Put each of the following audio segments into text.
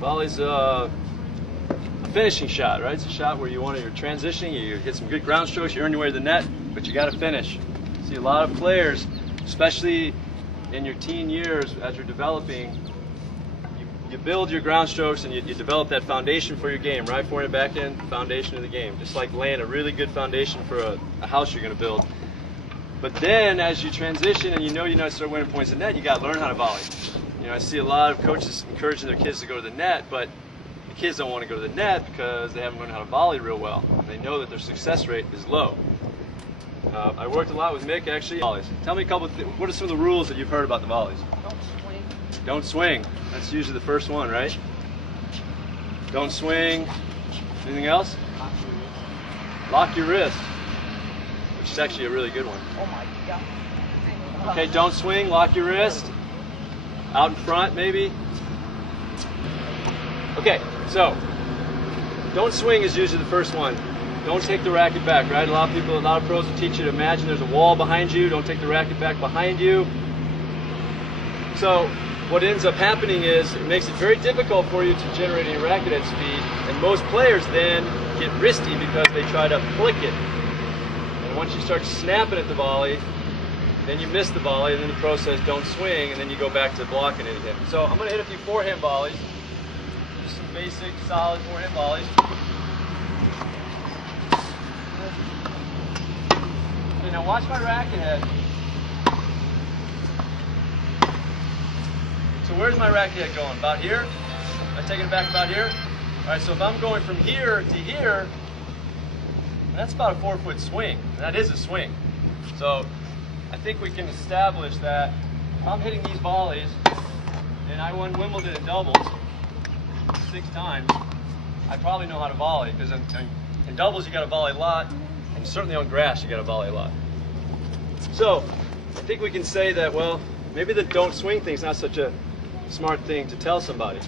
Volley's a finishing shot, right? It's a shot where you're transitioning, you hit some good ground strokes, you earn your way to the net, but you got to finish. You see a lot of players, especially in your teen years as you're developing, you build your ground strokes and you develop that foundation for your game, right? Forehand, backhand, foundation of the game. Just like laying a really good foundation for a house you're going to build. But then as you transition and you know to start winning points in net, you got to learn how to volley. You know, I see a lot of coaches encouraging their kids to go to the net, but the kids don't want to go to the net because they haven't learned how to volley real well. They know that their success rate is low. I worked a lot with Mick, actually. Volleys. Tell me what are some of the rules that you've heard about the volleys? Don't swing. Don't swing. That's usually the first one, right? Don't swing. Anything else? Lock your wrist. Which is actually a really good one. Oh my God. Okay, don't swing, lock your wrist. Out in front, maybe. Okay, so don't swing is usually the first one. Don't take the racket back, right? A lot of pros will teach you to imagine there's a wall behind you. Don't take the racket back behind you. So what ends up happening is it makes it very difficult for you to generate any racket head speed, and most players then get wristy because they try to flick it. And once you start snapping at the volley, then you miss the volley, and then the pro says don't swing, and then you go back to blocking it again. So I'm going to hit a few forehand volleys. Just some basic, solid forehand volleys. Okay, now watch my racket head. So where's my racket head going? About here? Am I taking it back about here? All right, so if I'm going from here to here, that's about a 4-foot swing. And that is a swing. So I think we can establish that if I'm hitting these volleys, and I won Wimbledon in doubles 6 times, I probably know how to volley, because in doubles you got to volley a lot, and certainly on grass you got to volley a lot. So I think we can say that, well, maybe the don't swing thing is not such a smart thing to tell somebody.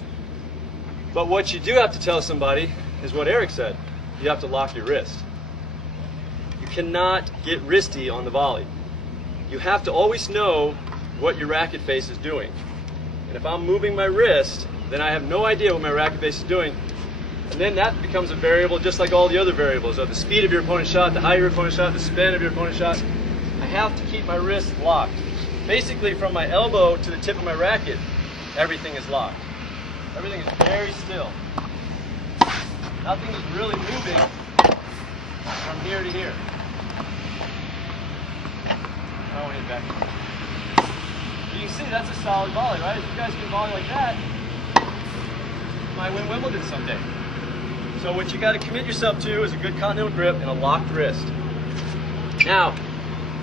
But what you do have to tell somebody is what Eric said. You have to lock your wrist. You cannot get wristy on the volley. You have to always know what your racket face is doing. And if I'm moving my wrist, then I have no idea what my racket face is doing. And then that becomes a variable just like all the other variables of the speed of your opponent's shot, the height of your opponent's shot, the spin of your opponent's shot. I have to keep my wrist locked. Basically from my elbow to the tip of my racket, everything is locked. Everything is very still. Nothing is really moving from here to here. I don't want to hit back. You can see that's a solid volley, right? If you guys can volley like that, you might win Wimbledon someday. So what you got to commit yourself to is a good continental grip and a locked wrist. Now,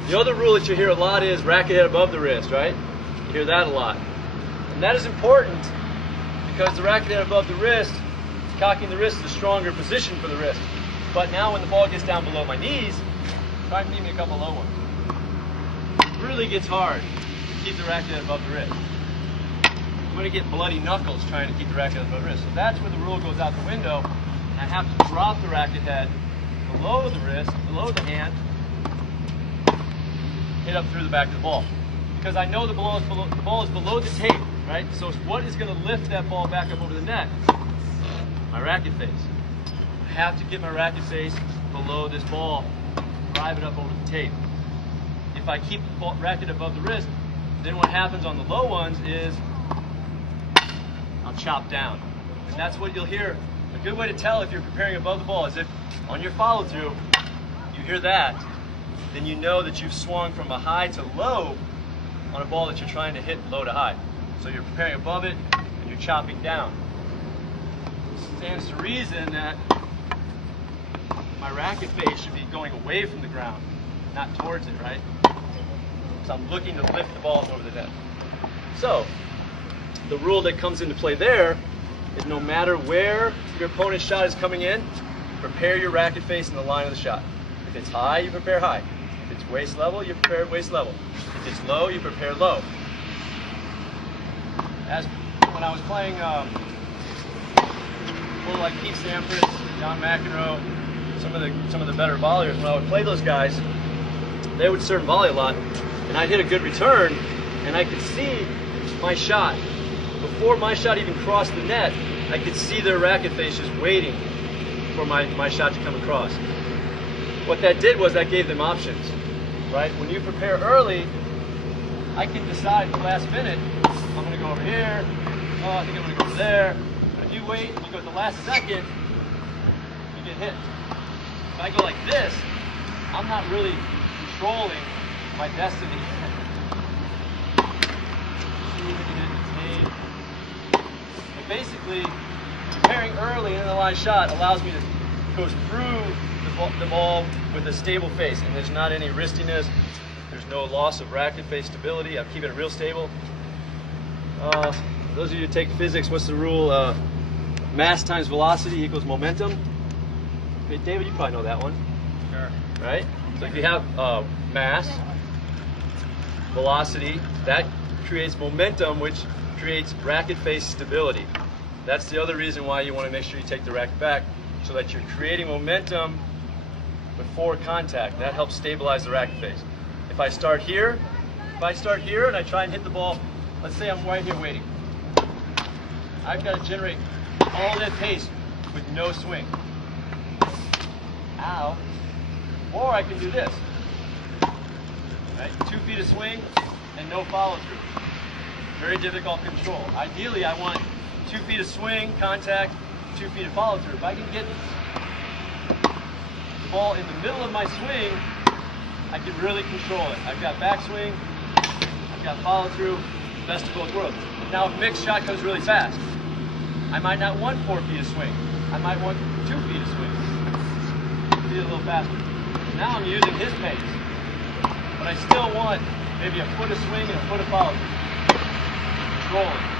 the other rule that you hear a lot is racket head above the wrist, right? You hear that a lot. And that is important because the racket head above the wrist, cocking the wrist is a stronger position for the wrist. But now when the ball gets down below my knees, try and give me a couple low ones. It really gets hard to keep the racket head above the wrist. I'm going to get bloody knuckles trying to keep the racket head above the wrist. So that's where the rule goes out the window. And I have to drop the racket head below the wrist, below the hand, hit up through the back of the ball. Because I know the ball is below the tape, right? So what is going to lift that ball back up over the net? My racket face. I have to get my racket face below this ball, drive it up over the tape. If I keep the racket above the wrist, then what happens on the low ones is I'll chop down. And that's what you'll hear. A good way to tell if you're preparing above the ball is if on your follow through you hear that, then you know that you've swung from a high to low on a ball that you're trying to hit low to high. So you're preparing above it and you're chopping down. It stands to reason that my racket face should be going away from the ground, not towards it, right? So I'm looking to lift the ball over the net. So the rule that comes into play there is no matter where your opponent's shot is coming in, prepare your racket face in the line of the shot. If it's high, you prepare high. If it's waist level, you prepare waist level. If it's low, you prepare low. As when I was playing people like Pete Sampras, John McEnroe, some of the better volleyers, when I would play those guys, they would serve volley a lot, and I'd hit a good return, and I could see my shot before my shot even crossed the net, I could see their racket face just waiting for my shot to come across. What that did was that gave them options, right? When you prepare early, I can decide at the last minute, I'm going to go over here, oh, I think I'm going to go over there. But if you wait and you go at the last second, you get hit. If I go like this, I'm not really controlling my destiny. But basically, preparing early in the line shot allows me to go through the ball with a stable face, and there's not any wristiness. There's no loss of racket face stability. I'm keeping it real stable. Those of you who take physics, what's the rule? Mass times velocity equals momentum. Hey, David, you probably know that one. Sure. Right? So if you have mass, velocity, that creates momentum, which creates racket face stability. That's the other reason why you want to make sure you take the racket back, so that you're creating momentum before contact. That helps stabilize the racket face. If I start here and I try and hit the ball, let's say I'm right here waiting. I've got to generate all that pace with no swing. Ow. Or I can do this. Right? 2 feet of swing and no follow through. Very difficult control. Ideally, I want 2 feet of swing, contact, 2 feet of follow through. If I can get the ball in the middle of my swing, I can really control it. I've got backswing, I've got follow through, best of both worlds. Now if mixed shot comes really fast, I might not want 4 feet of swing. I might want 2 feet of swing. Be a little faster. Now I'm using his pace, but I still want maybe a foot of swing and a foot of follow through. Control it.